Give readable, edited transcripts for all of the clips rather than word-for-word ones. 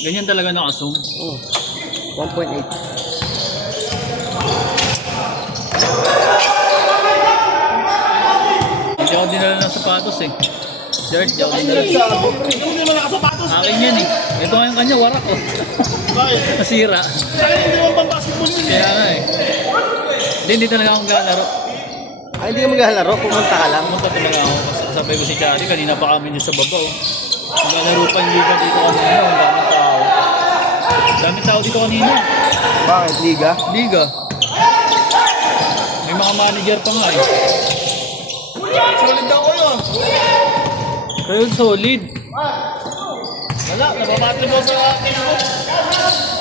Ganyan talaga naka-zoom. Oh. 1.8. Hindi ako dinala ng sapatos eh. Shirt, di ako dinala. Hindi mo nakasapatos. Akin yan eh. Ito nga yung kanya, warak ko. Bakit? Nasira. Saka hindi naman pang basketball yun eh. Kaya nga eh. Hindi talaga akong galaro. Ay, hindi ka maglalaro. Pumunta ka lang. Pumunta talaga ako. Kasabay ko si Chari. Kanina pa kami dyan sa babaw. Maglalaro pa yung liga dito kanina. Ang daming tao. Daming tao dito kanina. Bakit? Liga? Liga. May mga manager pa nga eh. Solid daw ko yun. Kayo solid. Wala, nababati mo sa akin ko.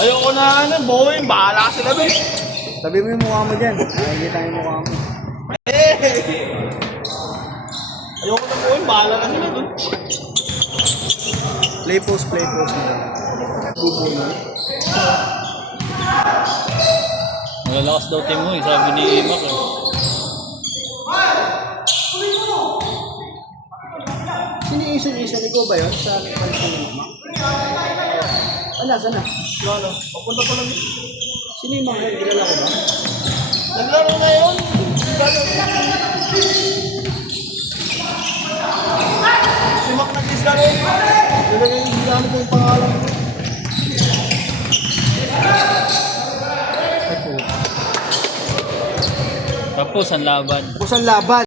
Ayoko na boy. Bahala ka sila doon. Sabi mo yung mukha mo dyan. Ay, hindi tayo mukha mo. Ayoko na boy. Bahala ka sila doon. Play post mo. Bubo na. Malalakas daw team mo eh. Sabi ni Mac eh. Sino yung isa-isa? Ikaw ba yun? Sa pansin mo? Saan na? Ano? Papunta pa lang. Sino yung mga kilala ko ba? Naglaro na yun. Si Mac nag-isla rin. Nilagay yung ginano ko yung pangalan ko. Tapos ang laban. Kusang laban.